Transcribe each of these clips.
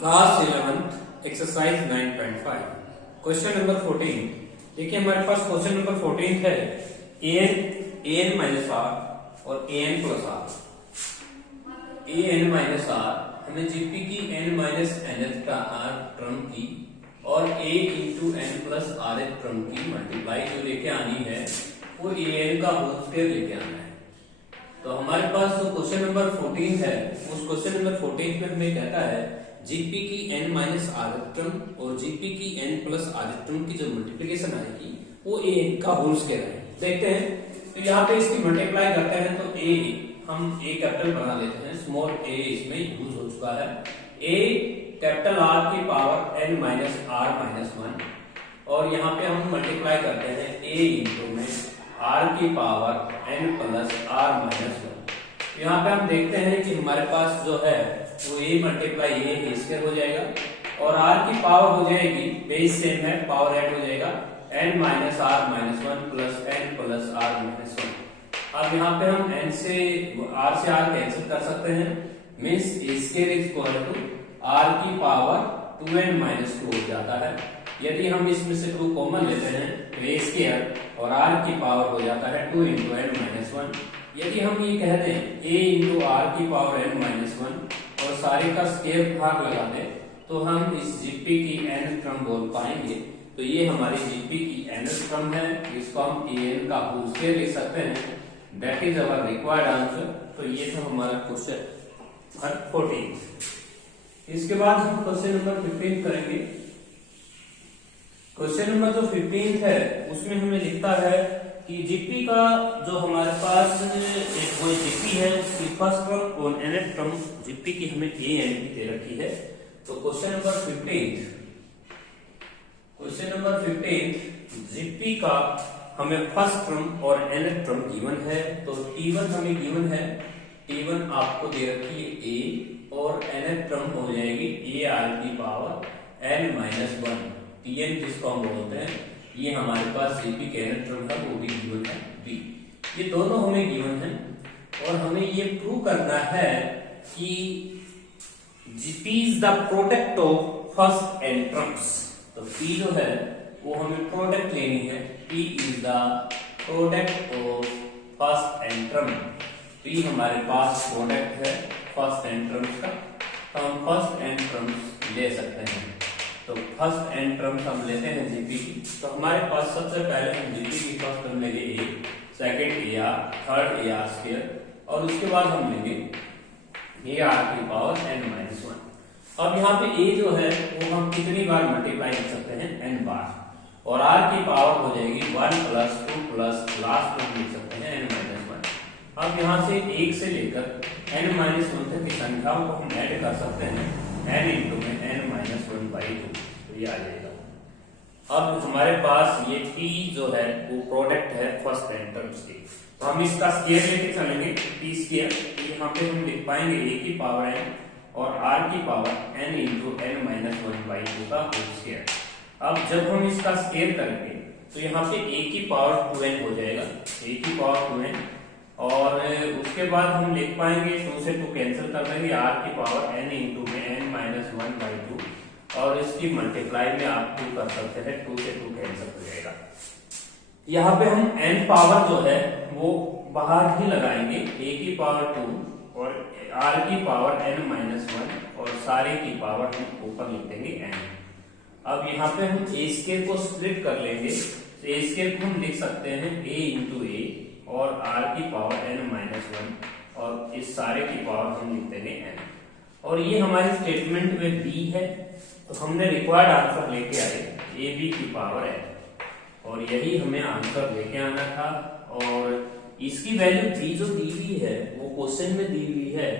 Class 11th exercise 9.5 question number 14। देखिए हमारे पास question number 14 है an माइनस आर और an plus r. an minus r हमें GP की n माइनस nth का r टर्म की और a into n plus rth term की मल्टीप्लाई जो लेके आनी है वो an का होल स्क्वायर लेके आना है। तो हमारे पास जो क्वेश्चन नंबर 14 है उस क्वेश्चन नंबर 14 में हमें कहता है जीपी की n माइनस आरथ टर्म और जीपी की n प्लस आरथ टर्म की जो मल्टीप्लिकेशन आएगी वो an का होल स्क्वायर है। देखते हैं तो यहाँ पे इसकी मल्टीप्लाई करते हैं तो a हम a कैपिटल बना लेते हैं, स्मॉल a इसमें यूज हो चुका है। a कैपिटल R की power n minus r minus 1 और यहाँ पे हम मल्टीप्लाई करते हैं a इंटू में r की power n plus r minus 1। यहाँ पे हम देखते हैं कि हमारे पास जो है वो a मल्टीप्लाई a स्क्वायर हो जाएगा और r की पावर हो जाएगी, बेस सेम है, पावर ऐड हो जाएगा n minus r minus 1 plus n plus r minus 1। अब यहाँ पे हम n से r कैंसिल कर सकते हैं, means a square is equal to r की पावर 2n माइनस 2 हो जाता है। यदि हम इसमें से 2 कॉमन लेते हैं तो a स्क्वायर और r की पावर हो जाता है 2 इंटू n माइनस 1। यदि हम ये कह दें a इंटू r की पावर n माइनस 1 और सारे का स्क्वायर भाग लगा दें तो हम इस जीपी की n टर्म बोल पाएंगे। तो ये हमारी जीपी की n टर्म है, इसको हम an का होल स्क्वायर लिख सकते हैं। That is our required answer. तो ये था हमारा क्वेश्चन 14। इसके बाद हम क्वेश्चन नंबर 15 करेंगे। क्वेश्चन नंबर जो 15 है उसमें हमें लिखता है कि जीपी का जो हमारे पास एक वो जीपी है उसकी फर्स्ट टर्म और nth टर्म जीपी की हमें a n की दे रखी है। तो क्वेश्चन नंबर 15 जीपी का हमें फर्स्ट टर्म और nth टर्म गिवन है। तो t1 हमें गिवन है, t1 आपको दे रखी है a और nth टर्म हो जाएगी a r की पावर n माइनस 1 tn जिसको हम बोलते हैं। ये हमारे पास जीपी के nth टर्म है वो भी गिवन है b। ये दोनों हमें गिवन है और हमें ये प्रूव करना है कि P is the product of first n terms. तो P जो है वो हमें प्रोडक्ट लेनी है, P is the product of first n term. P हमारे पास प्रोडक्ट है फर्स्ट n टर्म्स का, तो हम फर्स्ट n टर्म्स ले सकते हैं। तो फर्स्ट n टर्म्स हम लेते हैं जीपी की। तो हमारे पास सबसे पहले हम जीपी की फर्स्ट टर्म लेंगे a, second ar, third ar square और उसके बाद हम लेंगे ar की पावर n माइनस 1। अब यहाँ पे a जो है वो हम कितनी बार मल्टीप्लाई कर सकते हैं, n बार, और r की पावर हो जाएगी 1 प्लस 2 प्लस लास्ट टर्म लिख सकते हैं n माइनस 1। अब यहाँ से 1 से लेकर n माइनस 1 तक की संख्याओं को हम ऐड कर सकते हैं n इंटू में n माइनस 1/2, तो ये आ जाएगा। अब हमारे पास ये p जो है वो प्रोडक्ट है फर्स्ट n टर्म्स की, तो हम इसका स्क्वायर लेके चलेंगे p स्क्वायर। यहाँ पे हम लिख पाएंगे a की पावर n और r की power n into n minus 1/2 का होल स्क्वायर। अब जब हम इसका स्क्वायर करेंगे तो यहाँ पे a की पावर 2n हो जाएगा, a की पावर 2n और उसके बाद हम लिख पाएंगे 2 से 2 कैंसिल कर देंगे, r की पावर n इंटू में n माइनस 1/2 और इसकी मल्टीप्लाई में आप 2 कर सकते हैं, 2 से 2 कैंसिल हो जाएगा। यहाँ पे हम n पावर जो है वो बाहर ही लगाएंगे, a की पावर 2 और r की पावर n माइनस 1 और सारे की पावर हम ऊपर लिख देंगे n। अब यहाँ पे हम a स्क्वायर को स्प्लिट कर लेंगे, तो a स्क्वायर को हम लिख सकते हैं a इंटू a और r की पावर n माइनस 1 और इस सारे की पावर हम लिख देंगे n। और ये हमारी स्टेटमेंट में b है, तो हमने रिक्वायर्ड आंसर लेके आए a b की पावर n और यही हमें आंसर लेके आना था। और इसकी वैल्यू b जो दी हुई है वो क्वेश्चन में दी हुई है,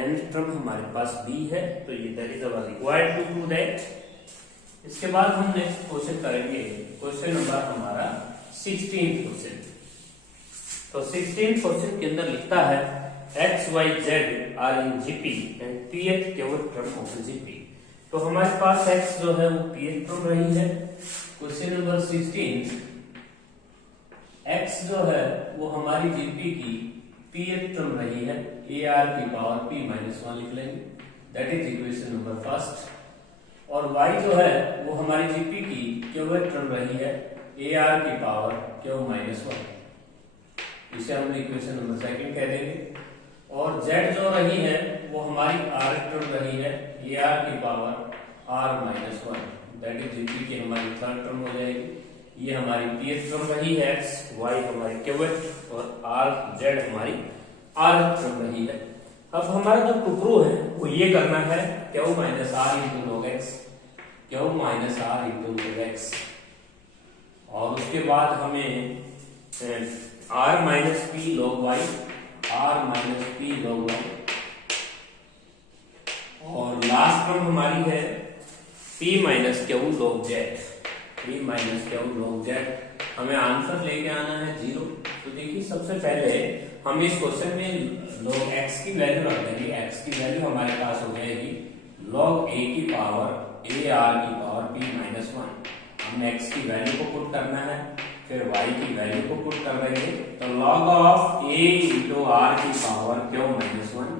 n टर्म हमारे पास b है, तो ये that is our required to do that. इसके बाद हम नेक्स्ट क्वेश्चन करेंगे, क्वेश्चन नंबर हमारा 16 क्वेश्चन। तो 16 क्वेश्चन के अंदर लिखता है x y z are in GP and pth pivot term of GP. तो हमारे पास x जो है वो pth टर्म रही है। क्वेश्चन नंबर 16 x जो है वो हमारी जीपी की pth टर्म रही है, ar की पावर p माइनस 1 लिख लेंगे, that is equation number first. और y जो है वो हमारी जीपी की क्यूबेड टर्म रही है AR की पावर क्यू माइनस 1, इसे हम इक्वेशन नंबर सेकंड कह देंगे। और z जो रही है वो हमारी R टर्म रही है AR की power R minus 1, that is GP की हमारी थर्ड टर्म हो जाएगी। ये हमारी pth टर्म रही है, y हमारी क्यूबेड और R z हमारी R टर्म रही है। अब हमारा जो टू प्रूव है वो ये करना है q minus r into log x, q minus r into log x, और उसके बाद हमें r minus p log y, r minus p log y, और लास्ट टर्म हमारी है p minus q log z, p minus q log z. हमें answer लेके आना है 0। तो देखिए सबसे पहले हम इस क्वेश्चन में log x की वैल्यू रख देंगे। x की वैल्यू हमारे पास हो जाएगी log a की पावर ar की पावर p माइनस 1। हमने x की वैल्यू को पुट करना है, फिर y की वैल्यू को पुट कर देंगे, तो log of a into r की पावर q माइनस 1,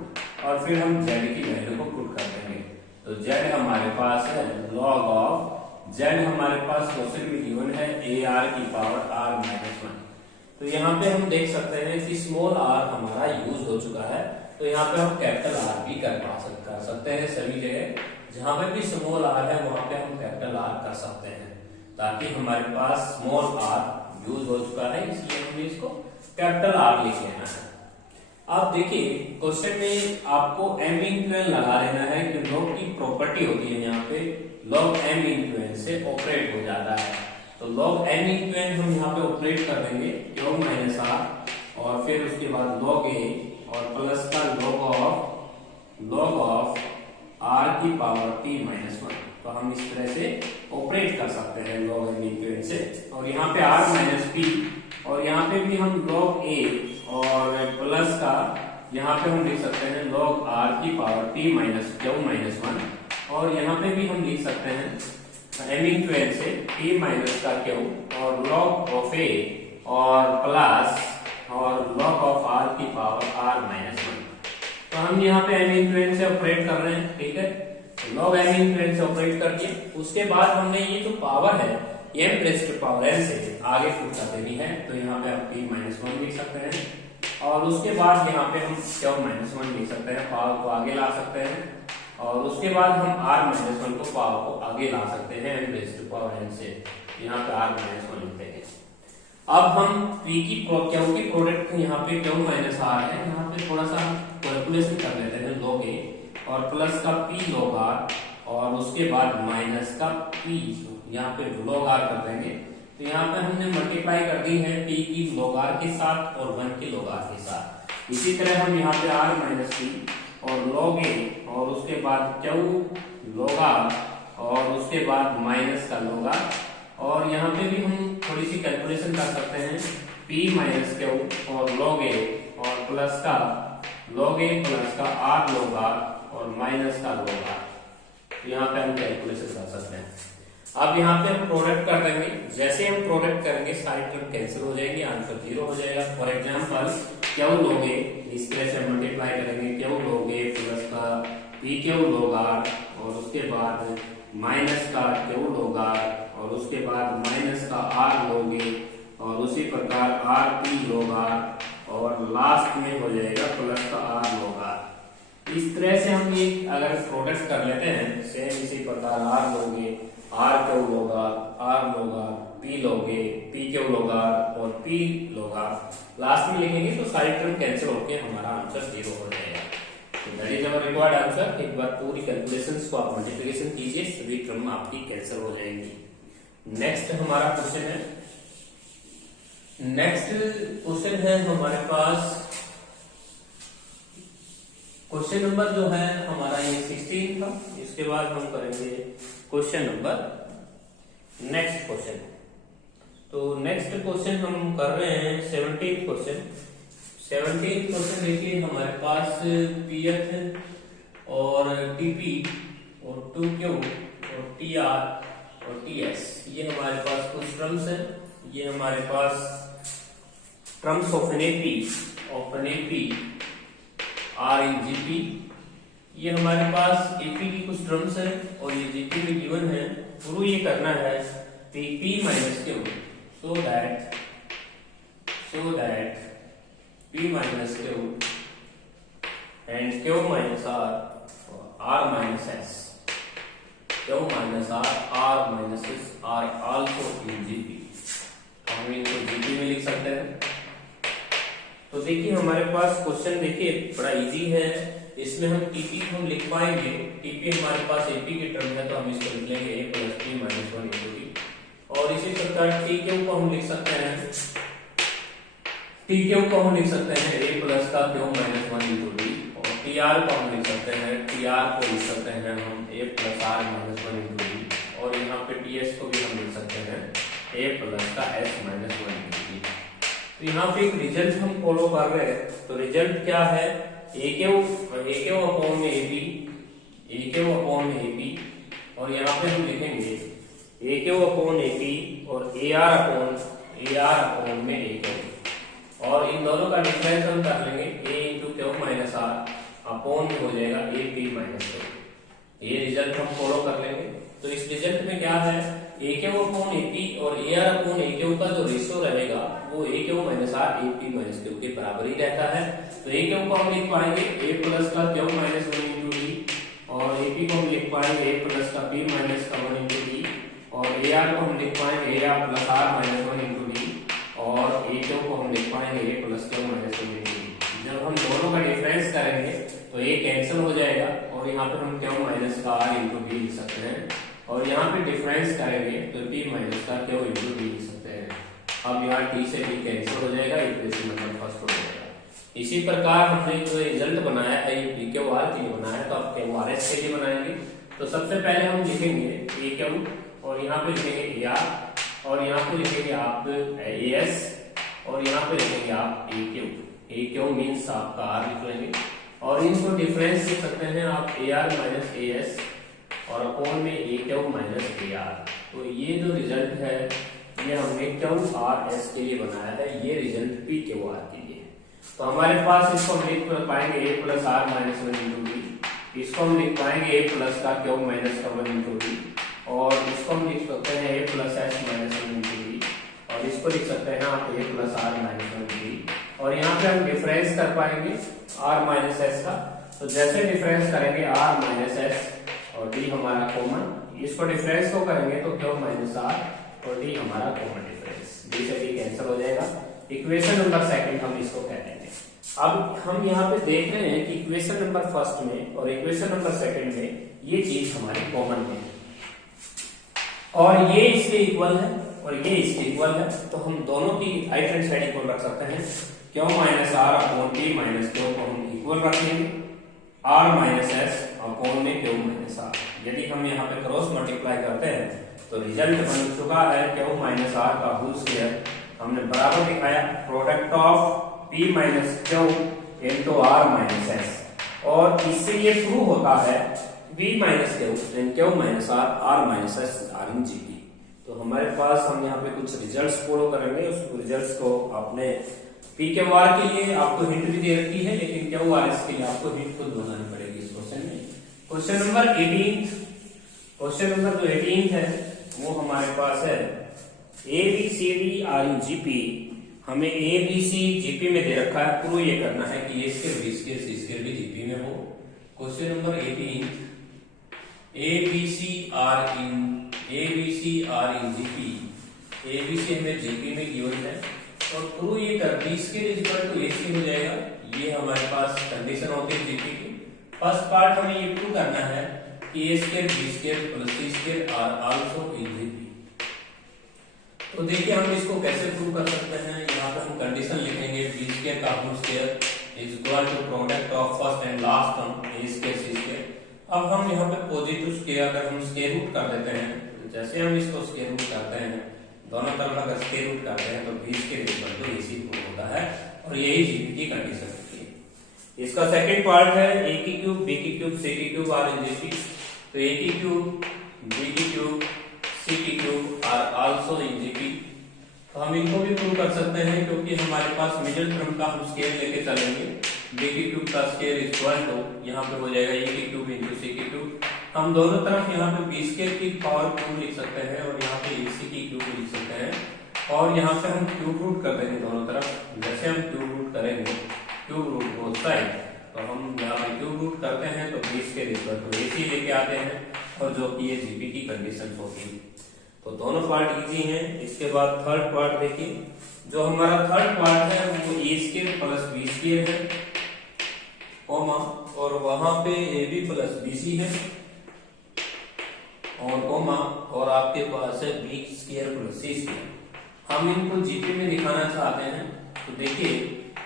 और फिर हम z की वैल्यू को पुट कर देंगे। तो z हमारे पास है log ऑफ z हमारे पास क्वेश्चन में गिवन है ar की पावर r माइनस 1। तो यहाँ पे हम देख सकते हैं कि स्मॉल r हमारा यूज हो चुका है, तो यहाँ पे हम कैपिटल R भी कर सकते हैं। सभी जगह जहाँ पे भी स्मॉल r है वहां पे हम कैपिटल R कर सकते हैं, ताकि हमारे पास स्मॉल r यूज हो चुका है, इसलिए हमें इसको कैपिटल R लिख लेना है। आप देखिए क्वेश्चन में आपको m इंटू n लगा लेना है कि log की प्रॉपर्टी होती है, यहाँ पे log m इंटू n से ऑपरेट हो जाता है। तो log m इंटू n हम यहाँ पे ऑपरेट कर देंगे क्यू माइनस r, और फिर उसके बाद log a और प्लस का log ऑफ r की पावर p माइनस 1। तो हम इस तरह से ऑपरेट कर सकते हैं log m इंटू n से, और यहाँ पे r माइनस p, और यहाँ पे भी हम log a और प्लस का यहाँ पे हम लिख सकते हैं log r की power p minus Q minus 1, और यहाँ पे भी हम लिख सकते हैं m इंटू n से p माइनस का q और log ऑफ a और प्लस और log ऑफ r की पावर r माइनस 1। तो हम यहाँ पे m इंटू n से ऑपरेट कर रहे हैं, ठीक है। log m इंटू n से ऑपरेट करके उसके बाद हमने ये जो पावर है m raise to power n से आगे पुट कर देनी है, तो यहाँ पे आप p माइनस 1 लिख सकते हैं, और उसके बाद यहाँ पे हम q माइनस 1 लिख सकते हैं, पावर को आगे ला सकते हैं, और उसके बाद हम r माइनस 1 को पावर को आगे ला सकते हैं m raise to power n से, यहाँ पे r माइनस 1 लिखते हैं। अब हम p की q की प्रोडक्ट यहाँ पे q माइनस r है, यहाँ पे थोड़ा सा कैलकुलेशन कर लेते हैं log a और प्लस का p log r, और उसके बाद माइनस का p यहाँ पे log r कर देंगे। तो यहाँ पे हमने मल्टीप्लाई कर दी है p की log r के साथ और 1 की log r के साथ। इसी तरह हम यहाँ पे r माइनस p और log a और उसके बाद q log r और उसके बाद माइनस का log r, और यहाँ पे भी हम थोड़ी सी कैलकुलेशन कर सकते हैं p माइनस q और log a और प्लस का log a प्लस का r log r और माइनस का log r। यहाँ पे हम कैलकुलेशन कर सकते हैं। अब यहाँ पे हम प्रोडक्ट कर देंगे, जैसे हम प्रोडक्ट करेंगे सारी टर्म कैंसिल हो जाएंगे, आंसर 0 हो जाएगा। For example q log a, इस तरह से मल्टीप्लाई करेंगे q log a प्लस का p q log r और उसके बाद माइनस का q log r और उसके बाद माइनस का r log a और उसी प्रकार r p log r और लास्ट में हो जाएगा प्लस का r log r। इस तरह से हम ये अगर प्रोडक्ट कर लेते हैं सेम इसी प्रकार r log a, r q log r log r, p log a, p q log r और p log r लास्ट में लिखेंगे तो सारी टर्म कैंसिल होकर हमारा आंसर 0 हो जाएगा। तो that is our required answer. एक बार पूरी कैलकुलेशंस को आप मल्टीप्लिकेशन कीजिए, सभी टर्म आपकी कैंसिल हो जाएंगी। नेक्स्ट हमारा क्वेश्चन है, नेक्स्ट क्वेश्चन है हमारे पास क्वेश्चन नंबर जो है हमारा ये 16 था। इसके बाद हम करेंगे क्वेश्चन नंबर नेक्स्ट क्वेश्चन। तो नेक्स्ट क्वेश्चन हम कर रहे हैं 17 क्वेश्चन। 17 क्वेश्चन देखिए हमारे पास पीएच और टीपी और 2Q और TR और TS, ये हमारे पास कुछ टर्म्स हैं। ये हमारे पास terms of n AP are in GP, ये हमारे पास एपी की कुछ टर्म्स है और ये जीपी में गिवन है। प्रूव ये करना है p minus Q so that P minus Q and Q minus R minus S. Q minus R minus S are also in GP. हम इनको GP में लिख सकते हैं। तो देखिए हमारे पास क्वेश्चन देखिए बड़ा इजी है। इसमें हम TP हम लिख पाएंगे। TP हमारे पास AP की टर्म है तो हम इसको लिख लेंगे A plus P minus 1 into T। और इसी प्रकार TQ को हम लिख सकते हैं TQ को हम लिख सकते हैं A प्लस का Q माइनस 1 इंटू डी। और TR को हम लिख सकते हैं TR को लिख सकते हैं हम A plus R minus 1 into d. और यहाँ पे TS को भी हम लिख सकते हैं A प्लस का S माइनस 1 इंटू डी। तो यहाँ पे एक रिजल्ट हम फॉलो कर रहे हैं। तो रिजल्ट क्या है AQ अपॉन में AQ अपॉन में AP। और यहाँ पे हम लिखेंगे AQ अपॉन AP और AR अपॉन में AQ। और इन दोनों का डिफरेंस हम कर लेंगे A into q minus r upon में हो जाएगा ए पी माइनस क्यू। ये रिजल्ट हम फॉलो कर लेंगे। तो इस रिजल्ट में क्या है a q upon a p और a r upon a q का जो रेशियो रहेगा वो a q minus r a p minus q के बराबर ही रहता है। तो ए क्यू को हम लिख पाएंगे ए प्लस का क्यू माइनस 1 इंटू डी और ए पी को हम लिख पाएंगे ए प्लस का पी माइनस का 1 इंटू डी और ए आर को हम लिख पाएंगे a r plus r minus 1 into d और ए क्यू को हम लिख पाएंगे a plus q minus 1 into d. जब हम दोनों का डिफरेंस करेंगे तो ए कैंसिल हो जाएगा और यहाँ पे हम क्यू माइनस का आर इंटू डी लिख सकते हैं और यहाँ पे डिफरेंस करेंगे तो पी माइनस का क्यू इंटू डी लिख सकते हैं। अब यहाँ टी से डी कैंसिल हो जाएगा, इक्वेशन नंबर फर्स्ट हो जाएगा। इसी प्रकार हमने जो रिजल्ट बनाया है ये पी क्यू आर के लिए बनाया है तो अब क्यू आर एस के लिए बनाएंगे। तो सबसे पहले हम लिखेंगे ए क्यू और यहाँ पे लिखेंगे ए आर और यहाँ पे लिखेंगे आप ए एस और यहाँ पे लिखेंगे आप ए क्यू। ए क्यू मीन्स आपका आर लिख लेंगे और इनको डिफरेंस लिख सकते हैं आप A R minus A S और अपॉन में ए क्यू माइनस ए आर। तो ये जो रिजल्ट है ये हमने क्यू आर एस के लिए बनाया है, ये रिजल्ट पी क्यू आर के लिए। तो हमारे पास इसको हम लिख पाएंगे a plus r minus 1 into d, इसको हम लिख पाएंगे ए प्लस का क्यू माइनस का 1 इंटू डी और इसको हम लिख सकते हैं a plus s minus 1 into d और इसको लिख सकते हैं आप a plus r minus 1 into d. और यहाँ पे हम डिफरेंस कर पाएंगे आर माइनस एस का। तो जैसे डिफरेंस करेंगे आर माइनस एस और डी हमारा कॉमन, इसको डिफरेंस को करेंगे तो क्यू माइनस आर और डी हमारा कॉमन डिफरेंस, डी से डी कैंसिल हो जाएगा। इक्वेशन नंबर सेकंड हम इसको कह देंगे। अब हम यहाँ पे देख रहे हैं कि इक्वेशन नंबर फर्स्ट में और इक्वेशन नंबर सेकंड में ये चीज हमारी कॉमन है और ये इसके इक्वल है और ये इसके इक्वल है। तो हम दोनों की राइट हैंड साइड इक्वल रख सकते हैं। Q minus r upon p minus q को हम इक्वल रखेंगे आर माइनस एस अपॉन में क्यू माइनस आर। यदि हम यहाँ पे क्रॉस मल्टीप्लाई करते हैं तो रिजल्ट बन चुका है क्यू माइनस आर का होल स्क्वायर। हमने बराबर दिखाया product of p minus q into r minus s और इससे ये प्रूव होता है v minus q in q minus r minus s are in G P. तो हमारे पास हम यहाँ पे कुछ रिजल्ट्स फॉलो करेंगे। उस रिजल्ट्स को आपने पी क्यू आर के लिए आपको हिंट भी दे रखी है लेकिन क्यू आर एस के लिए आपको हिंट खुद बनानी पड़ेगी इस क्वेश्चन में। क्वेश्चन नंबर 18, क्वेश्चन नंबर जो 18 है वो हमारे पास है a b c d are in GP. हमें ए बी सी जीपी में दे रखा है, प्रूव ये करना है कि a square b square c square भी जीपी में हो। Question number 18 a b c are in GP. A b c हमें जीपी में गिवन है और प्रूव ये कर b square is equal to a c हो जाएगा। ये हमारे पास कंडीशन होती है जीपी की। फर्स्ट पार्ट हमें ये प्रूव करना है कि a square b square plus c square are also in GP. तो देखिए हम इसको कैसे प्रूव कर सकते हैं। यहाँ पे हम कंडीशन लिखेंगे बी स्क्वायर का whole square is equal to product of first and last term a square c square. अब हम यहाँ पे पॉजिटिव स्क्वायर अगर हम स्क्वायर रूट कर देते हैं, जैसे हम इसको स्क्वायर रूट करते हैं दोनों तरफ अगर स्क्वायर रूट करते हैं तो b square equal to a c prove होता है और यही जीपी की कंडीशन होती है। इसका सेकंड पार्ट है ए की क्यूब बी की क्यूब सी की क्यूब आर इन जीपी। तो ए की क्यूब बी की क्यूब सी की cube are also in GP. तो हम इनको भी प्रूव कर सकते हैं क्योंकि हमारे पास मिडिल टर्म का हम स्क्वायर लेके चलेंगे बी की क्यूब का स्क्वायर इक्वल टू यहाँ पे हो जाएगा ए की क्यूब इंटू सी की क्यूब। हम दोनों तरफ यहाँ पे बी स्क्वायर की पावर क्यूब लिख सकते हैं और यहाँ पे ए सी की क्यूब लिख सकते हैं और यहाँ पे हम क्यूब रूट कर देंगे दोनों तरफ। जैसे हम क्यूब रूट करेंगे क्यूब रूट बोथ साइड, तो हम यहाँ पे क्यूब रूट करते हैं तो b square equal to a सी लेके आते हैं और जो कि ये जीपी की कंडीशन होती है। तो दोनों पार्ट इजी हैं। इसके बाद थर्ड पार्ट देखिए, जो हमारा थर्ड पार्ट है वो a square plus b square है कॉमा, और वहां पे a b plus b c है और कॉमा, और आपके पास है b square plus c square. हम इनको जीपी में दिखाना चाहते हैं तो देखिए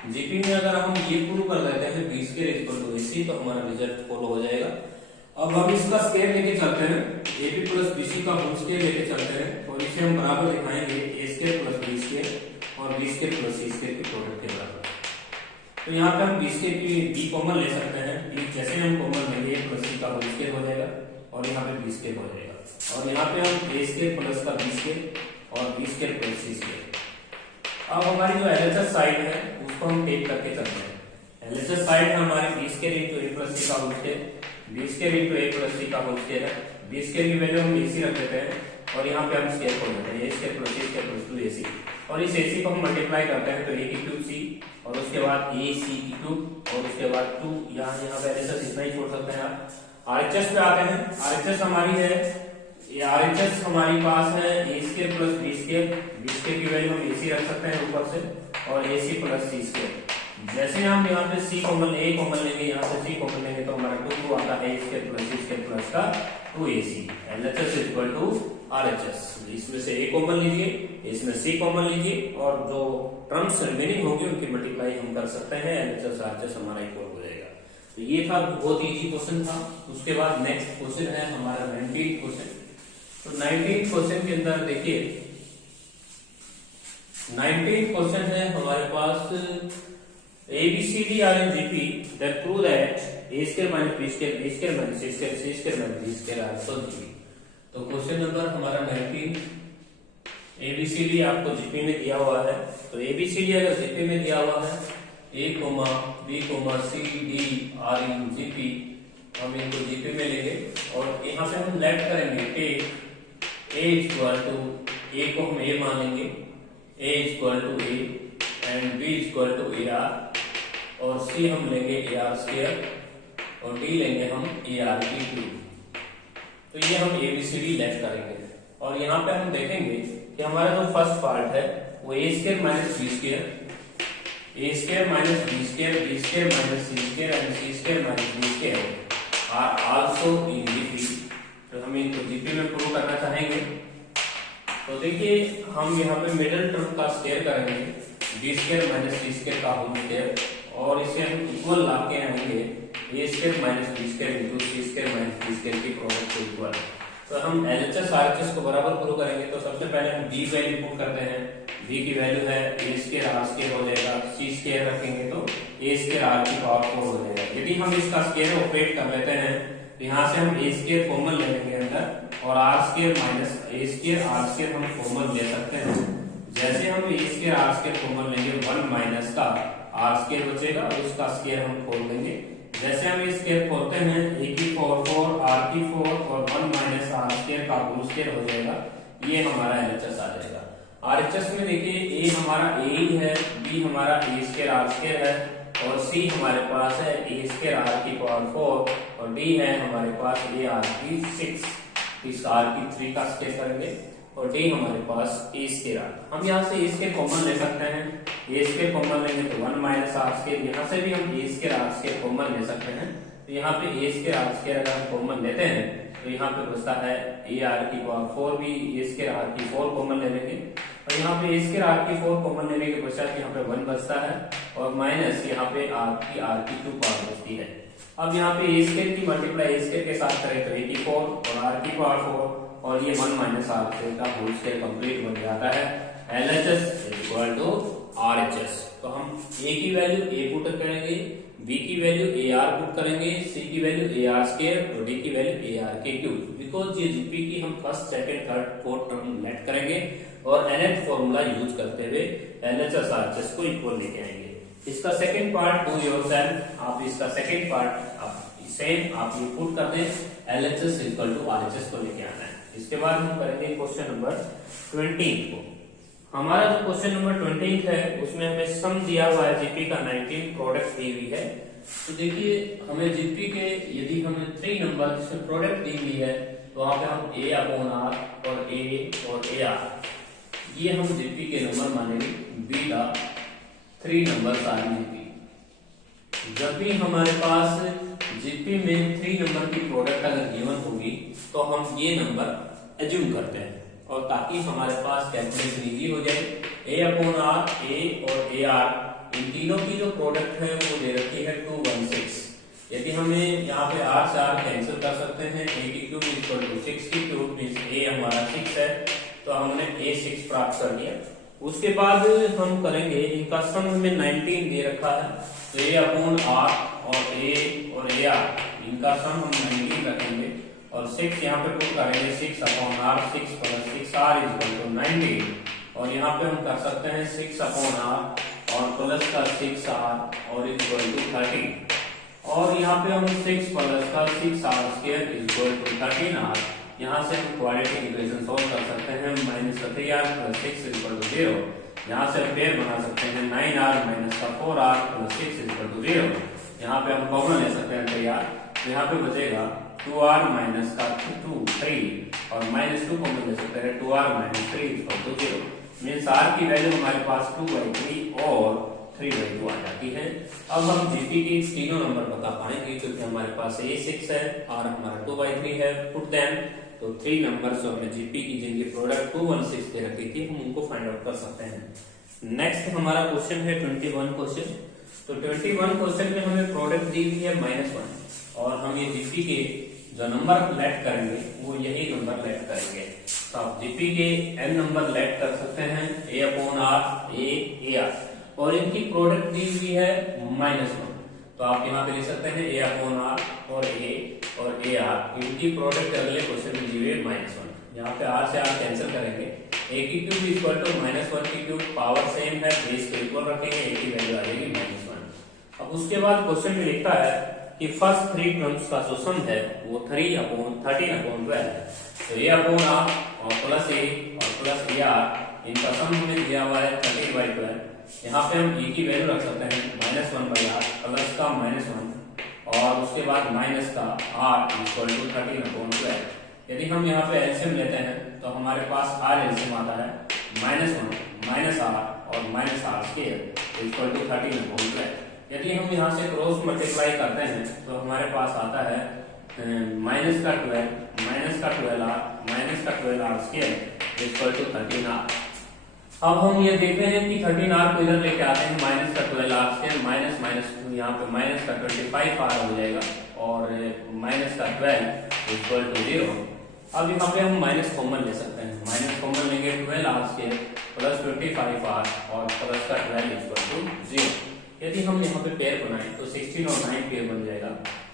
जीपी में अगर हम ये प्रूव कर लेते हैं B square equal to a सी तो हमारा रिजल्ट फॉलो हो जाएगा। अब हम इसका स्क्वायर लेके चलते हैं, a b plus b c का होल स्क्वायर लेके चलते हैं और इसे हम बराबर दिखाएंगे ए स्क्वायर प्लस बी स्क्वायर और B square plus c square के प्रोडक्ट के बराबर। तो यहाँ पे हम बी स्क्वायर की बी कॉमन ले सकते हैं, जैसे हम कॉमन लेंगे ए प्लस सी का होल स्क्वायर हो जाएगा और यहाँ पे बी स्क्वायर हो जाएगा, और यहाँ पे हम ए स्क्वायर प्लस का बी स्क्वायर और B square plus c square. अब हमारी जो एलएचएस साइड है उसको हम टेक करके चलते हैं। एलएचएस साइड है हमारी b square into a plus c का whole square, b square into a plus c का होल स्क्वायर है। बी स्क्वायर की वैल्यू हम एसी रख देते हैं और यहाँ पे हम स्क्वायर खोल देते हैं, ए square plus c square plus 2ac, और इस एसी को हम मल्टीप्लाई करते हैं तो ए की क्यूब सी और उसके बाद ए सी की क्यूब और उसके बाद 2, यहाँ पे एलएचएस इतना ही छोड़ सकते हैं आप। आरएचएस पे आते हैं। आरएचएस हमारी है, ये आरएचएस हमारी पास है a square plus b square, b square की वैल्यू हम एसी रख सकते हैं ऊपर से और एसी प्लस सी स्क्वायर। जैसे हम यहाँ पे सी कॉमन ए कॉमन लेंगे, यहाँ से सी कॉमन लेंगे तो हमारा 2 आता है a square plus c square plus का 2ac। LHS equal to RHS, इसमें से ए कॉमन लीजिए, इसमें सी कॉमन लीजिए और जो टर्म्स रिमेनिंग होंगे उनकी मल्टीप्लाई हम कर सकते हैं, एलएचएस आरएचएस हमारा इक्वल हो जाएगा। तो ये था बहुत इजी क्वेश्चन था। उसके बाद नेक्स्ट क्वेश्चन है हमारा 19th क्वेश्चन। तो 19th क्वेश्चन के अंदर देखिए 19th क्वेश्चन है हमारे पास ABCD are in GP that prove that a square minus b square, b square minus c square, c square minus d square are also GP। तो question number हमारा 19 ABCD आपको GP में दिया हुआ है। तो ABCD अगर GP में दिया हुआ है a, b, c, d are in GP, हम इनको GP में लेंगे और यहाँ पे हम लेट करेंगे a इक्वल टू a को हम a मान लेंगे, a equal to a and b equal to AR और c हम लेंगे AR स्क्वायर और d लेंगे हम AR की क्यूब। तो ये हम ABCD लेट करेंगे और यहाँ पे हम देखेंगे कि हमारा जो फर्स्ट पार्ट है वो a square minus b square, a square minus b square, b square minus c square and c square minus d square are also in GP. तो हम इनको जीपी में प्रूव करना चाहेंगे। तो देखिए हम यहाँ पे मिडिल टर्म का स्क्वायर करेंगे, b square minus c square का होल स्क्वायर, और इसे हम इक्वल ला के आएंगे a square minus b square into c square minus d square की प्रोडक्ट को इक्वल। तो हम एलएचएस आरएचएस को बराबर प्रूव करेंगे। तो सबसे पहले हम बी वैल्यू पुट करते हैं, बी की वैल्यू है ए स्क्वायर आर स्क्वायर हो जाएगा, सी स्क्वायर रखेंगे तो ए स्क्वायर आर की पावर 4 हो जाएगा। यदि हम इसका स्क्वायर ऑपरेट कर लेते हैं तो यहाँ से हम ए स्क्वायर कॉमन ले लेंगे अंदर और r square minus a square r square हम कॉमन ले सकते हैं। जैसे हम a square r square common लेंगे 1 माइनस का आर स्क्वायर बचेगा और उसका स्क्वायर हम खोल देंगे। जैसे हम इस स्क्वायर खोलते हैं ए की 4 आर की 4 और 1 माइनस आर स्क्वायर का होल स्क्वायर हो जाएगा। ये हमारा एलएचएस आ जाएगा। आरएचएस में देखिए ए हमारा ए ही है, बी हमारा ए स्क्वायर आर स्क्वायर है और सी हमारे पास है ए स्क्वायर आर की पावर 4 और डी है हमारे पास ए आर की 6, इस आर की 3 का स्क्वायर करेंगे और डी हमारे पास ए स्क्वायर आर। हम यहाँ से ए स्क्वायर कॉमन ले सकते हैं, ए स्क्वायर कॉमन लेंगे तो 1 माइनस आर स्क्वायर, यहाँ से भी हम a square r square common ले सकते हैं। तो यहाँ पे ए स्क्वायर आर स्क्वायर अगर हम कॉमन लेते हैं तो यहाँ पे बचता है ए आर की पावर 4 भी ए स्क्वायर आर की 4 कॉमन ले लेंगे और यहाँ पे ए स्क्वायर आर की 4 कॉमन लेने के पश्चात यहाँ पे 1 बचता है और माइनस यहाँ पे आर की 2 पावर बचती है। अब यहाँ पे ए स्क्वायर की मल्टीप्लाई ए स्क्वायर के साथ करें तो ए की 4 और आर की पावर 4 और ये 1 माइनस आर स्क्वायर का होल स्क्वायर कंप्लीट बन जाता है। LHS equal to RHS। तो हम a की वैल्यू a पुट करेंगे, b की वैल्यू AR पुट करेंगे, c की वैल्यू AR स्क्वायर और d की वैल्यू AR के क्यूब। बिकॉज ये जीपी की हम first second third fourth term let करेंगे और nth फॉर्मूला यूज करते हुए LHS RHS को इक्वल लेके आएंगे। इसका सेकंड पार्ट डू योरसेल्फ, आप इसका सेकंड पार्ट आप सेम आप ये पुट कर दें, LHS इक्वल टू RHS को लेके आना है। इसके बाद हम करेंगे क्वेश्चन नंबर 20 को। हमारा जो क्वेश्चन नंबर 20 है उसमें हमें सम दिया हुआ है जीपी का 19 प्रोडक्ट दी हुई है। तो देखिए हमें जीपी के यदि हमें 3 नंबर जिसमें प्रोडक्ट दी हुई है तो वहां पे हम A/R और A और AR ये हम जीपी के नंबर मानेंगे, be the 3 number are GP. जब भी हमारे पास जीपी में 3 नंबर की प्रोडक्ट अगर गिवन होगी तो हम ये नंबर एज्यूम करते हैं, और ताकि हमारे पास कैलकुलेशन इजी हो जाए। A/R, A और AR इन तीनों की जो प्रोडक्ट है वो दे रखी है 216। यदि हमें यहाँ पे R से R कैंसिल कर सकते हैं, A की क्यूब इक्वल टू 6 की क्यूब मींस A हमारा 6 है, तो हमने A6 प्राप्त कर लिया। उसके बाद हम करेंगे इनका सम हमें 19 दे रखा है, तो A/R और A और AR इनका सम हम 19 रखेंगे और 6 यहाँ पे पुट करेंगे, 6/R 6 + 6R = 19, और यहाँ पे हम कर सकते हैं 6/R और प्लस का 6R और इक्वल टू 30, और यहाँ पे हम 6 प्लस का 6R² इक्वल टू 13R। यहाँ से हम क्वाड्रेटिक इक्वेशन सॉल्व कर सकते हैं, -3R + 6 = 0। यहाँ से हम पेयर बना सकते हैं 9R - 4R + 6 = 0। यहाँ पे हम कॉमन ले सकते हैं 3R, तो यहाँ पे बचेगा 2R - 2 3 और -2 कॉमन ले सकते हैं, 2R - 3 = 0। मींस R की वैल्यू हमारे पास 2/3 और 3/2 आ जाती है। अब हम जीपी की तीनों नंबर बता पाएंगे क्योंकि हमारे पास A6 है और हमारा 2/3 है। पुट देम, तो 3 नंबर जो हमने जीपी की जिनकी प्रोडक्ट 216 दे रखी थी हम उनको फाइंड आउट कर सकते हैं। नेक्स्ट हमारा क्वेश्चन है 21 क्वेश्चन। तो 21 क्वेश्चन में हमें प्रोडक्ट दी हुई है -1 और हम ये जीपी के जो नंबर लेट करेंगे वो यही नंबर लेट करेंगे। तो आप जीपी के n नंबर लेट कर सकते हैं, A/R, A, AR, और इनकी प्रोडक्ट दी हुई है -1, तो आप यहाँ पे लिख सकते हैं A/R और A और AR इनकी प्रोडक्ट अगले क्वेश्चन में दी हुई है -1। यहाँ पे R से R कैंसिल करेंगे, A की क्यूब इक्वल टू -1 की क्यूब, पावर सेम है, बेस को इक्वल रखेंगे, A की वैल्यू आ जाएगी -1। अब उसके बाद क्वेश्चन में लिखा है कि फर्स्ट 3 टर्म्स का जो सम है वो 13/12 है। तो A/R और प्लस A और प्लस AR इनका सम हमें दिया हुआ है 13/12। यहाँ पे हम A की वैल्यू रख सकते हैं -1/R, प्लस का -1 और उसके बाद माइनस का R इक्वल टू 13/12। यदि हम यहाँ पे एलसीएम लेते हैं तो हमारे पास R एलसीएम आता है -1 - R और -R² इक्वल टू 13/12। यदि हम यहाँ से क्रॉस मल्टीप्लाई करते हैं तो हमारे पास आता है -12 - 12R² इक्वल टू 13R। अब हम ये देख रहे हैं कि 13R को इधर लेके आते हैं, -12R² माइनस यहाँ पे -25R हो जाएगा और -12 इक्वल टू 0। अब यहाँ पे हम माइनस कॉमन ले सकते हैं, माइनस कॉमन लेंगे 12R² प्लस 25R और प्लस का 12 इक्वल टू 0। यदि हम यहाँ पे पेयर बनाएं तो 16 और 9 पेयर बन जाएगा,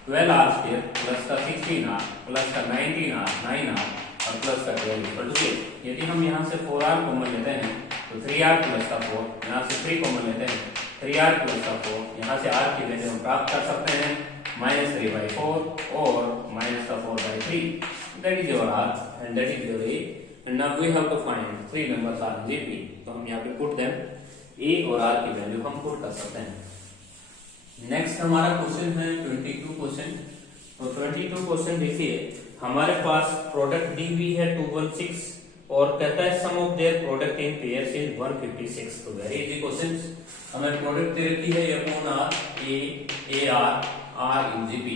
12R² प्लस का 16R प्लस का 19R 9R और प्लस का 12 इक्वल टू 0। यदि हम यहाँ से 4R कॉमन लेते हैं तो 3R प्लस का 4, यहाँ से 3 कॉमन लेते हैं 3R प्लस का 4, यहाँ से R की वैल्यू हम प्राप्त कर सकते हैं -3/4 और -4/3। That is your R and that is your A, and now we have to find 3 numbers are GP। तो हम यहाँ पे put them, A और R की वैल्यू हम पुट कर सकते हैं। नेक्स्ट हमारा क्वेश्चन है 22 क्वेश्चन। तो 22 क्वेश्चन देखिए, हमारे पास प्रोडक्ट दी हुई है 216 और कहता है sum of their product in pairs is 156। तो वेरी इजी क्वेश्चन, हमें प्रोडक्ट दे रखी है A/R, A, AR, R in GP।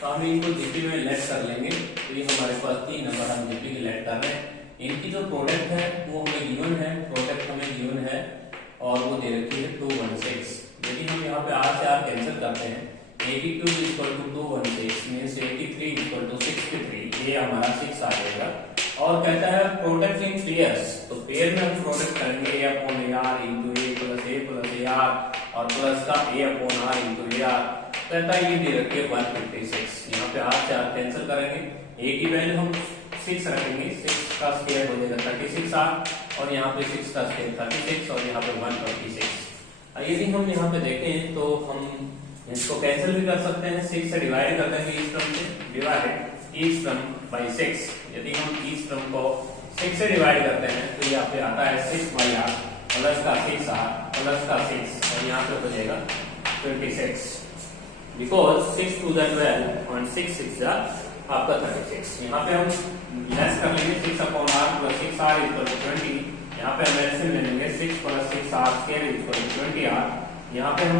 तो हम इनको GP में लेट कर लेंगे, तो ये हमारे पास 3 नंबर हम GP के लेट कर रहे हैं। इनकी जो प्रोडक्ट है वो हमें गिवन है, प्रोडक्ट हमें गिवन है और वो दे रखी है 216। यदि हम यहाँ पे R से R कैंसिल करते हैं, A की cube equal to 216 means 83 equal to 63, ये हमारा 6 आ जाएगा। और कहता है प्रोडक्ट इन पेयर्स, तो पेयर में हम प्रोडक्ट करेंगे A/AR into A plus AR और प्लस का A/R इंटू AR। कहता है ये दे रखी है 156। यहाँ पे R से R कैंसिल करेंगे, A की वैल्यू हम 6 रखेंगे, 6 का स्क्वायर हो जाएगा 36R और यहाँ पे 6 का स्क्वायर 36 और यहाँ पे 126। यदि हम यहाँ पे देखें तो हम इसको कैंसिल भी कर सकते हैं, 6 से डिवाइड कर देंगे इस टर्म से, डिवाइड ईच टर्म बाई 6। यदि हम ईच टर्म को 6 से डिवाइड करते हैं तो यहाँ पे आता है 6/r प्लस का 6r प्लस का 6 और यहाँ पे हो जाएगा 26, बिकॉज 6 2 12 और 6 6 आपका 36। यहाँ पे हम लेस कर लेंगे 6/r plus 6r equal to 20। यहाँ पे हम एलसीएम ले लेंगे 6 plus 6r square equal to 20r। यहाँ पे हम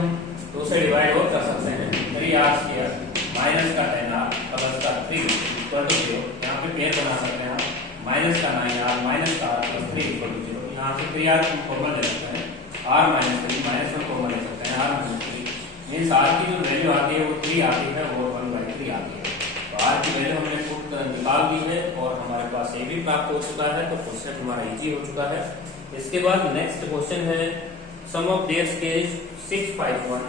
2 से डिवाइड और कर सकते हैं, 3r स्क्वायर माइनस का 10r प्लस का 3 इक्वल टू 0। यहाँ पे पेयर बना सकते हैं हम, माइनस का 9r माइनस का r प्लस 3 इक्वल टू 0। यहाँ से 3r को फॉर्मूला ले सकते हैं, r माइनस 3 माइनस 1 फॉर्मूला ले सकते हैं, r माइनस 3 मींस r की जो वैल्यू आती है वो 3 आती है और 1/3 आती है। तो r की वैल्यू हमने पुट कर निकाल दी है और हमारे पास ये भी प्राप्त हो चुका है, तो क्वेश्चन हमारा इजी हो चुका है। इसके बाद नेक्स्ट क्वेश्चन है sum of there scale 651।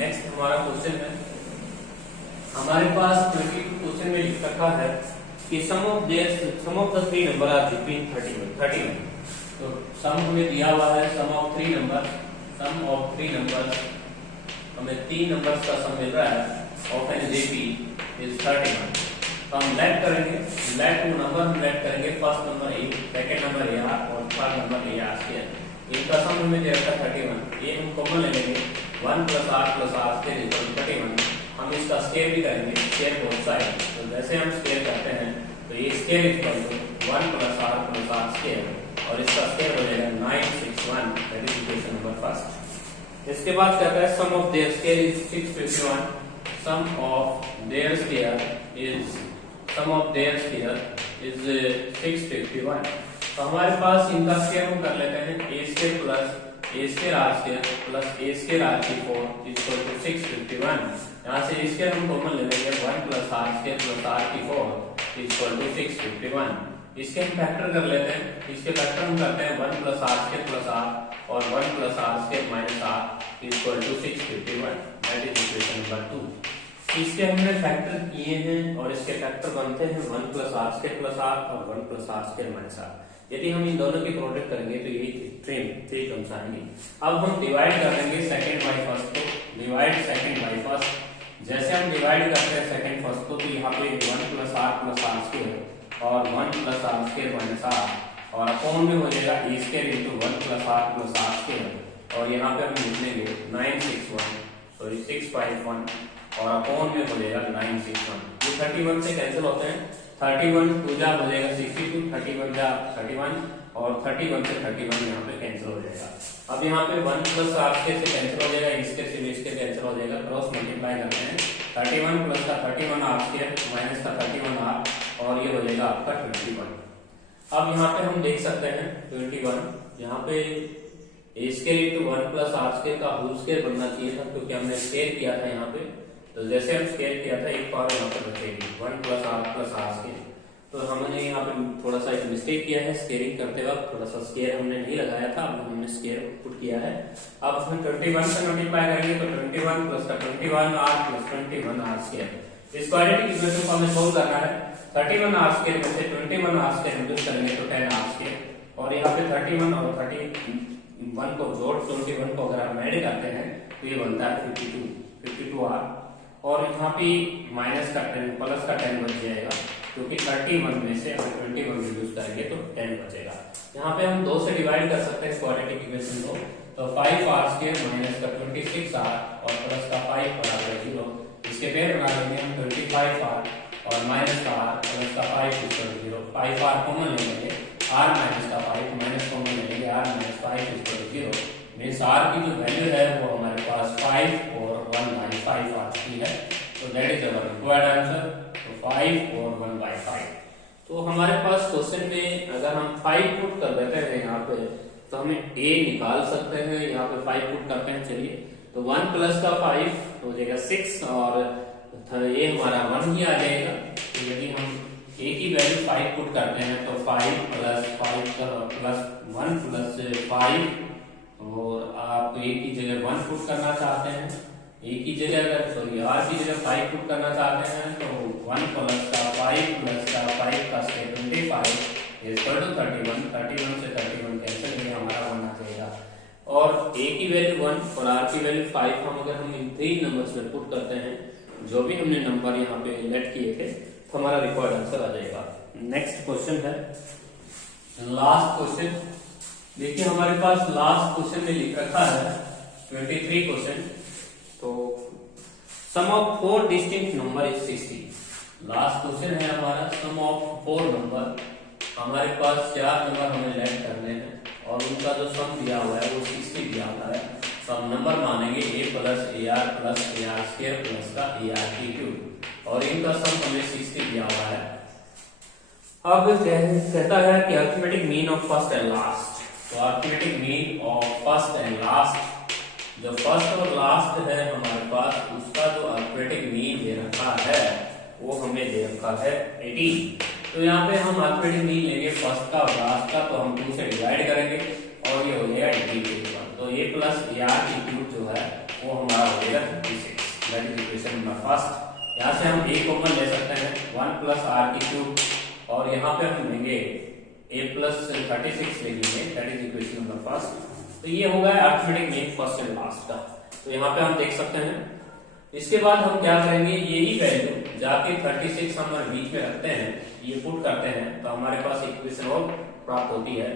Next हमारा क्वेश्चन है, हमारे पास 22 क्वेश्चन में लिख रखा है कि sum of the 3 number are between 31। तो सम हमें दिया हुआ है, सम ऑफ 3 नंबर हमें 3 नंबर्स का सम मिल रहा है ऑफ एन जेपी इज 31। तो हम लेट करेंगे, लेट 2 नंबर हम लेट करेंगे, first number a, second number a और third number a r square. इनका सम हमें दे रखा है 31। ये हम कॉमन ले लेंगे 1 + r + r square equal to 31। हम इसका स्क्वायर भी करेंगे, स्क्वायर बोथ साइड। तो जैसे हम स्क्वायर करते हैं तो ये square equal to 1 + r + r square और इसका स्क्वायर हो जाएगा 961, that is equation number first. इसके बाद कहता है sum of their square is 651। Sum of their square is 651। तो हमारे पास इनका स्क्वायर हम कर लेते हैं, a square plus a square r square plus a square r4 equal to 651। यहाँ से a स्क्वायर हम कॉमन ले लेंगे, 1 + r square plus r4 equal to 651। इसके हम फैक्टर कर लेते हैं, इसके फैक्टर हम करते हैं 1 + r स्क्वायर प्लस r और 1 + r square minus r equal to 651, that is equation number 2। इसके हमने फैक्टर किए हैं और इसके फैक्टर बनते हैं 1 + r स्क्वायर प्लस r और 1 + r स्क्वायर माइनस r। यदि हम इन दोनों की प्रोडक्ट करेंगे तो यही 3 टर्म्स आएंगे। अब हम डिवाइड कर देंगे सेकंड बाय फर्स्ट को, डिवाइड सेकंड बाय फर्स्ट। जैसे हम डिवाइड करते हैं सेकंड फर्स्ट को तो यहाँ पे 1 + r + r स्क्वायर और 1 + r स्क्वायर माइनस r और अपॉन में हो जाएगा a square * 1 + r + r square और यहाँ पे हम लिख लेंगे 651 और अपॉन में हो जाएगा 961। ये 31 से कैंसिल होते हैं, 31 2 जा हो जाएगा 62, 31 जा 31 और 31 से 31 यहाँ पे कैंसिल हो जाएगा। अब यहाँ पे 1 + r स्क्वायर से कैंसिल हो जाएगा, इसके से इसके कैंसिल हो जाएगा, क्रॉस मल्टीप्लाई करते हैं 31 प्लस का 31 r स्क्वायर माइनस का 31 r और ये हो जाएगा आपका 21। अब यहाँ पे हम देख सकते हैं 21, यहाँ पे a स्क्वायर * 1 + r स्क्वायर का होल स्क्वायर बनना चाहिए था, क्योंकि हमने स्क्वायर किया था यहाँ पे। तो जैसे हम स्क्वायर किया था एक पावर यहाँ पर रखेगी 1 + r + r स्क्वायर। तो हमने यहाँ पे थोड़ा सा एक मिस्टेक किया है, स्क्वायरिंग करते वक्त थोड़ा सा स्क्वायर हमने नहीं लगाया था, अब हमने स्क्वायर पुट किया है। अब हम 21 से मल्टीप्लाई करेंगे तो 21 + का 21r + 21r स्क्वायर। इस क्वाड्रेटिक इक्वेशन को हमें सोल्व करना है। 31r स्क्वायर में से 21r स्क्वायर रिड्यूस करेंगे तो 10r स्क्वायर और यहाँ पे 31 और 31 को जोड़ 21 को अगर हम ऐड करते हैं तो ये बनता है 52r और यहाँ पे माइनस का 10 प्लस का 10 बच जाएगा, क्योंकि 31 में से हम 21 रिड्यूस करेंगे तो 10 बचेगा। यहाँ पे हम 2 से डिवाइड कर सकते हैं क्वाड्रेटिक इक्वेशन को, तो 5r स्क्वायर माइनस का 26r और प्लस का 5 बराबर 0। इसके पेयर बना लेंगे हम 25r और माइनस का r प्लस का 5 इक्वल टू 0। 5r कॉमन ले लेंगे, r माइनस का 5 माइनस कॉमन ले लेंगे, r minus 5 equal to 0। Means r की जो वैल्यू है वो हमारे पास 5 और 1/5 आती है। तो that is our required answer, तो 5 और 1/5। तो हमारे पास क्वेश्चन में अगर हम 5 पुट कर देते हैं यहाँ पे तो हमें a निकाल सकते हैं। यहाँ पे 5 पुट करते हैं, चलिए। तो 1 प्लस का 5 हो जाएगा 6 और ये हमारा 1 ही आ जाएगा। तो यदि हम a की वैल्यू 5 पुट करते हैं तो 5 + 5 प्लस 1 + 5 और आप a की जगह 1 पुट करना चाहते हैं, a की जगह अगर r की जगह 5 पुट करना चाहते हैं तो 1 प्लस का 5 प्लस का 5 का स्क्वायर 25 इज इक्वल टू 31। 31 से 31 कैंसिल करके हमारा 1 आ जाएगा और a की वैल्यू 1 और r की वैल्यू 5 हम अगर हम इन 3 नंबर्स में पुट करते हैं, जो भी हमने नंबर यहाँ पे लेट किए थे, तो हमारा रिक्वायर्ड आंसर आ जाएगा। नेक्स्ट क्वेश्चन है लास्ट क्वेश्चन। देखिए हमारे पास लास्ट क्वेश्चन में लिख रखा है 23 क्वेश्चन। तो sum of 4 distinct number is 60। Last question है हमारा सम ऑफ 4 नंबर। हमारे पास 4 नंबर हमें लेट करने हैं और उनका जो सम दिया हुआ है वो 60 दिया हुआ है। तो हम नंबर मानेंगे a plus a r square plus का ए आर की क्यूब और इनका सम हमें 60 दिया हुआ है। अब कहता है कि arithmetic mean of first and last. तो arithmetic mean of first and last, जो फर्स्ट और लास्ट है हमारे पास, उसका जो अरिथमेटिक मीन दे रखा है वो हमें दे रखा है 18। तो यहाँ पे हम अरिथमेटिक मीन लेंगे फर्स्ट का और लास्ट का, तो हम 2 से डिवाइड करेंगे और ये हो जाएगा 18। तो a प्लस ए आर की क्यूब जो है वो हमारा हो जाएगा 56। That is equation number first. यहाँ से हम a कॉमन ले सकते हैं 1 प्लस r की क्यूब और यहाँ पे हम लेंगे a प्लस 36 ले लेंगे, that is equation number first. तो ये हो गया arithmetic mean first and last का। तो यहाँ पे हम देख सकते हैं। इसके बाद हम क्या करेंगे, यही वैल्यू जाके 36 हम बीच में रखते हैं, ये पुट करते हैं, तो हमारे पास इक्वेशन और प्राप्त होती है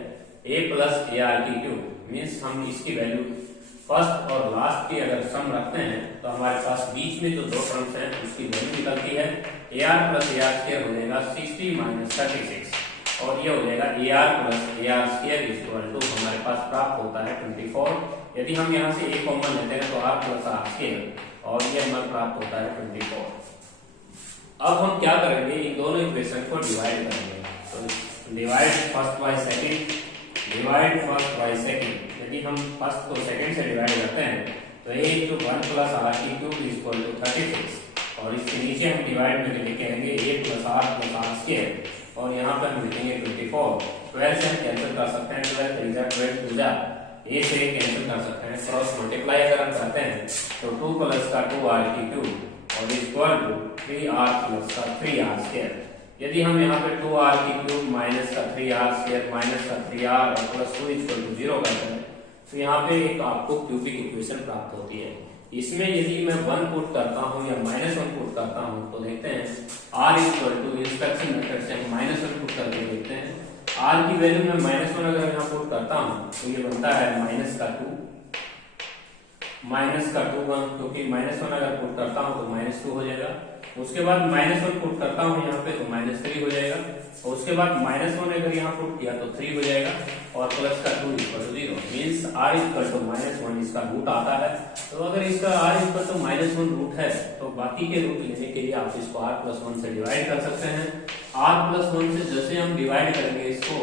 a प्लस ए आर की क्यूब। मीन्स हम इसकी वैल्यू फर्स्ट और लास्ट की अगर सम रखते हैं तो हमारे पास बीच में जो 2 टर्म्स हैं उसकी वैल्यू निकलती है। A r plus a r square हो जाएगा 60 माइनस 36 और ये हो जाएगा a r plus a r square equal to हमारे पास प्राप्त होता है 24। यदि हम यहाँ से a कॉमन लेते हैं तो r प्लस आर स्क्वायर और ये हमारा प्राप्त होता है 24। अब हम क्या करेंगे, इन दोनों इक्वेशन को डिवाइड करेंगे। तो divide first by second, divide first by second. यदि हम फर्स्ट को सेकंड से डिवाइड करते हैं तो a into 1 प्लस r की क्यूब इज इक्वल टू 36 और इसके नीचे हम डिवाइड में लिखेंगे a प्लस r स्क्वायर और यहाँ पर हम लिखेंगे 24। 12 से हम कैंसिल कर सकते हैं, 12 3 जा 12 2 जा a से कैंसिल कर सकते हैं। क्रॉस मल्टीप्लाई अगर हम करते हैं तो 2 प्लस का 2r की क्यूब और इक्वल टू 3r प्लस का 3r स्क्वायर। यदि हम यहाँ पे 2r की क्यूब माइनस का 3r स्क्वायर माइनस का 3r और प्लस 2 इक्वल टू 0 करते हैं तो यहाँ पे एक आपको क्यूबिक इक्वेशन प्राप्त होती है। इसमें यदि मैं 1 पुट करता हूँ या -1 पुट करता हूँ तो देखते हैं r equal to instruction method से हम -1 पुट करके देखते हैं। r की वैल्यू में -1 अगर यहाँ पुट करता हूँ तो ये बनता है माइनस का 2 क्योंकि -1 अगर पुट करता हूँ तो -2 हो जाएगा। उसके बाद -1 पुट करता हूँ यहाँ पे तो -3 हो जाएगा और उसके बाद -1 अगर यहाँ पुट किया तो 3 हो जाएगा और प्लस का 2 equal to 0। Means r equal to -1 इसका रूट आता है। तो अगर इसका r इक्वल टू -1 रूट है तो बाकी के रूट लेने के लिए आप इसको r प्लस 1 से डिवाइड कर सकते हैं। r प्लस 1 से जैसे हम डिवाइड करेंगे इसको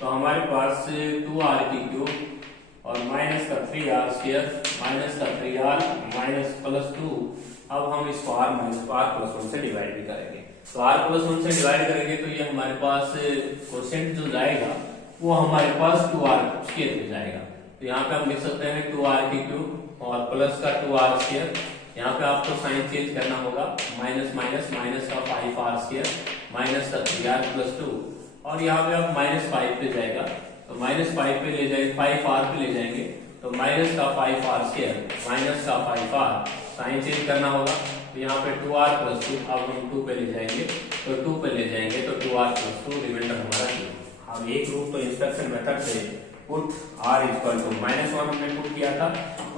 तो हमारे पास 2r की क्यूब और माइनस का 3r स्क्वायर माइनस का 3r माइनस प्लस 2। अब हम इसको r प्लस 1 से डिवाइड भी करेंगे। तो r प्लस 1 से डिवाइड करेंगे तो ये हमारे पास क्वोशिएंट जो जाएगा वो हमारे पास 2r स्क्वायर हो जाएगा। तो यहाँ पे हम लिख सकते हैं 2r की क्यूब और प्लस का 2r स्क्वायर। यहाँ पे आपको साइन चेंज करना होगा, माइनस माइनस माइनस का 5r स्क्वायर माइनस का 3r प्लस 2 और यहाँ पे आप -5 पे जाएगा तो -5 पे ले जाएंगे 5r पे ले जाएंगे तो माइनस का 5r स्क्वायर माइनस का 5r साइन चेंज करना होगा। तो यहाँ पे 2r प्लस 2 अब हम 2 पे ले जाएंगे तो 2 पे ले जाएंगे तो 2r प्लस 2 रिमाइंडर हमारा 2। अब एक रूप तो इंस्ट्रक्शन मेथड से पुट r इक्वल टू -1 हमने पुट किया था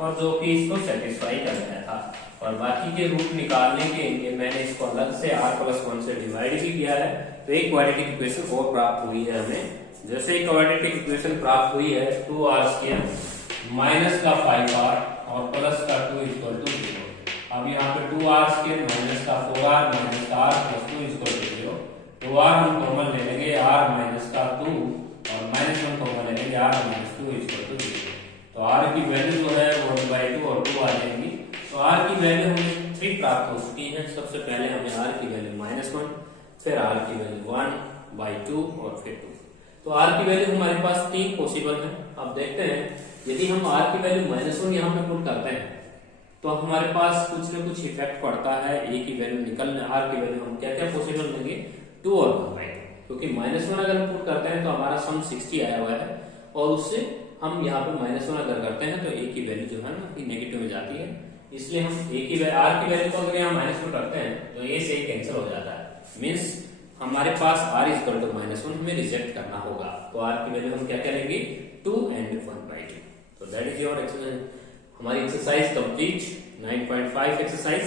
और जो कि इसको सेटिस्फाई कर रहा था और बाकी के रूट निकालने के लिए मैंने इसको अलग से r प्लस 1 से डिवाइड भी किया है। तो एक क्वाड्रेटिक इक्वेशन और प्राप्त हुई है हमें। जैसे ही क्वाड्रेटिक इक्वेशन प्राप्त हुई है 2r स्क्वायर माइनस का 5r और प्लस का 2 इक्वल टू 0। अब यहाँ पे 2r स्क्वायर माइनस का 4r माइनस का r plus 2 equal to 0। 2r हम कॉमन ले लेंगे r माइनस का 2 और -1 कॉमन ले लेंगे r माइनस 2 इक्वल टू 0। तो r की वैल्यू जो है वो 1/2 और 2 आ जाएंगी। तो r की वैल्यू हमें 3 प्राप्त हो चुकी है। सबसे पहले हमें r की वैल्यू -1, फिर r की वैल्यू 1/2 और फिर 2। तो r की वैल्यू हमारे पास 3 पॉसिबल है। अब देखते हैं यदि हम r की वैल्यू -1 यहाँ पे पुट करते हैं तो हमारे पास कुछ न कुछ इफेक्ट पड़ता है। a की वैल्यू निकलने r की वैल्यू हम क्या क्या पॉसिबल लेंगे 2 और 1/2 क्योंकि -1 अगर हम पुट करते हैं तो हमारा सम 60 आया हुआ है और उससे हम यहाँ पे -1 अगर करते हैं तो ए की वैल्यू जो है ना नेगेटिव में जाती है, इसलिए हम ए की आर की वैल्यू को अगर यहाँ -1 करते हैं तो ए से कैंसिल हो जाता है, मीन्स हमारे पास r इक्वल टू -1 हमें रिजेक्ट करना होगा। तो r की वैल्यू हम क्या करेंगे 2 and 1/2। तो दैट इज योर एक्सरसाइज, हमारी एक्सरसाइज कंप्लीट 9.5 एक्सरसाइज।